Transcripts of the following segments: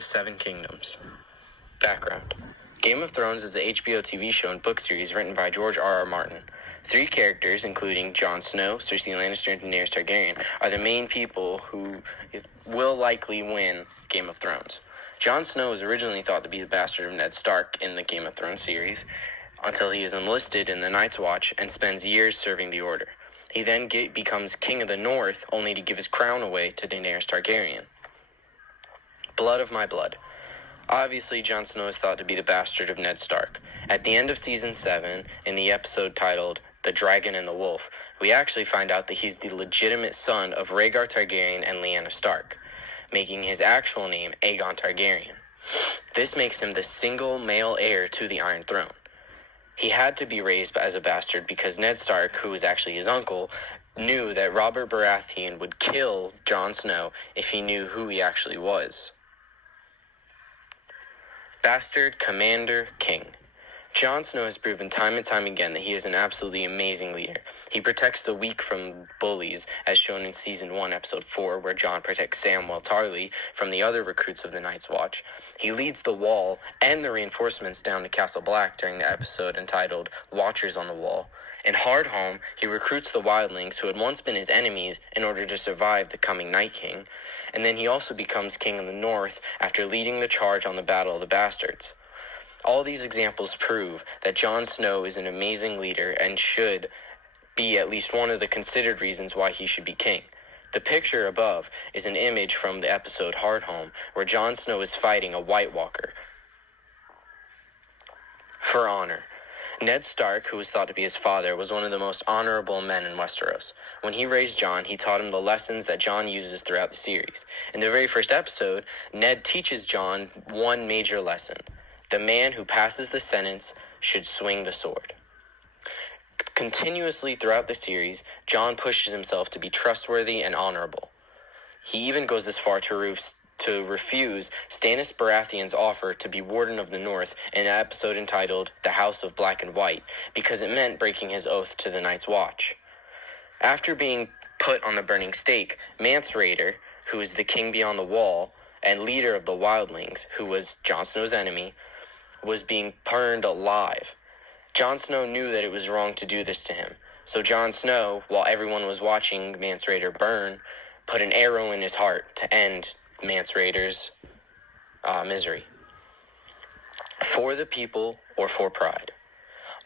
the Seven Kingdoms. Background. Game of Thrones is a HBO TV show and book series written by George R.R. Martin. 3 characters, including Jon Snow, Cersei Lannister, and Daenerys Targaryen, are the main people who will likely win Game of Thrones. Jon Snow was originally thought to be the bastard of Ned Stark in the Game of Thrones series, until he is enlisted in the Night's Watch and spends years serving the Order. He then becomes King of the North, only to give his crown away to Daenerys Targaryen. Blood of my blood. Obviously, Jon Snow is thought to be the bastard of Ned Stark. At the end of Season 7, in the episode titled The Dragon and the Wolf, we actually find out that he's the legitimate son of Rhaegar Targaryen and Lyanna Stark, making his actual name Aegon Targaryen. This makes him the single male heir to the Iron Throne. He had to be raised as a bastard because Ned Stark, who was actually his uncle, knew that Robert Baratheon would kill Jon Snow if he knew who he actually was. Bastard, Commander, King. Jon Snow has proven time and time again that he is an absolutely amazing leader. He protects the weak from bullies, as shown in Season 1, Episode 4, where Jon protects Samwell Tarly from the other recruits of the Night's Watch. He leads the Wall and the reinforcements down to Castle Black during the episode entitled Watchers on the Wall. In Hardhome, he recruits the wildlings who had once been his enemies in order to survive the coming Night King, and then he also becomes King of the North after leading the charge on the Battle of the Bastards. All these examples prove that Jon Snow is an amazing leader and should be at least one of the considered reasons why he should be king. The picture above is an image from the episode Hardhome, where Jon Snow is fighting a White Walker. For honor. Ned Stark, who was thought to be his father, was one of the most honorable men in Westeros. When he raised Jon, he taught him the lessons that Jon uses throughout the series. In the very first episode, Ned teaches Jon one major lesson. The man who passes the sentence should swing the sword. Continuously throughout the series, Jon pushes himself to be trustworthy and honorable. He even goes as far to refuse Stannis Baratheon's offer to be Warden of the North in an episode entitled The House of Black and White, because it meant breaking his oath to the Night's Watch. After being put on the burning stake, Mance Rayder, who is the king beyond the wall and leader of the wildlings, who was Jon Snow's enemy, was being burned alive. Jon Snow knew that it was wrong to do this to him, so Jon Snow, while everyone was watching Mance Rayder burn, put an arrow in his heart to end Mance Rayder's misery. For the people or for pride.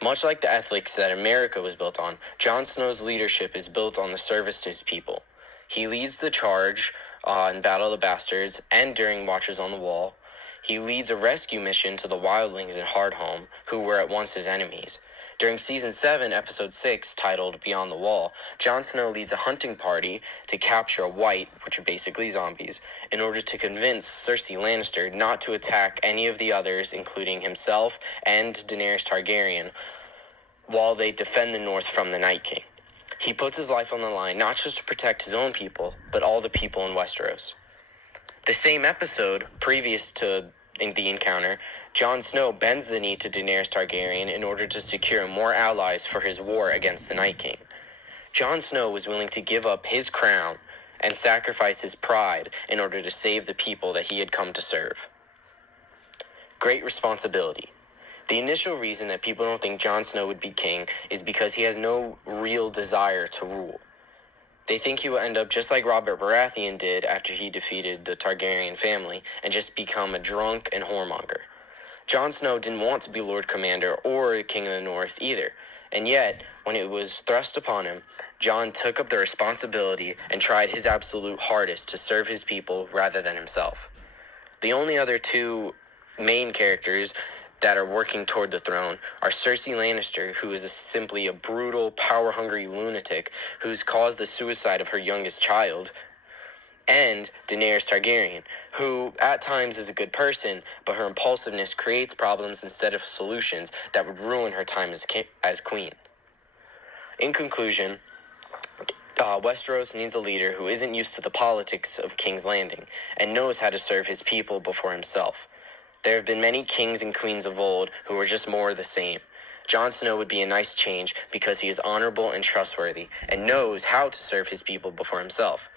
Much like the ethics that America was built on, Jon Snow's leadership is built on the service to his people. He leads the charge in Battle of the Bastards and during Watchers on the Wall. He leads a rescue mission to the wildlings in Hardhome, who were at once his enemies. During Season 7, Episode 6, titled Beyond the Wall, Jon Snow leads a hunting party to capture a White, which are basically zombies, in order to convince Cersei Lannister not to attack any of the others, including himself and Daenerys Targaryen, while they defend the North from the Night King. He puts his life on the line not just to protect his own people, but all the people in Westeros. The same episode, previous to the encounter, Jon Snow bends the knee to Daenerys Targaryen in order to secure more allies for his war against the Night King. Jon Snow was willing to give up his crown and sacrifice his pride in order to save the people that he had come to serve. Great responsibility. The initial reason that people don't think Jon Snow would be king is because he has no real desire to rule. They think he will end up just like Robert Baratheon did after he defeated the Targaryen family and just become a drunk and whoremonger. Jon Snow didn't want to be Lord Commander or King of the North either, and yet, when it was thrust upon him, Jon took up the responsibility and tried his absolute hardest to serve his people rather than himself. The only other 2 main characters that are working toward the throne are Cersei Lannister, who is simply a brutal, power-hungry lunatic who's caused the suicide of her youngest child, and Daenerys Targaryen, who at times is a good person, but her impulsiveness creates problems instead of solutions that would ruin her time as queen. In conclusion, Westeros needs a leader who isn't used to the politics of King's Landing and knows how to serve his people before himself. There have been many kings and queens of old who were just more of the same. Jon Snow would be a nice change because he is honorable and trustworthy and knows how to serve his people before himself.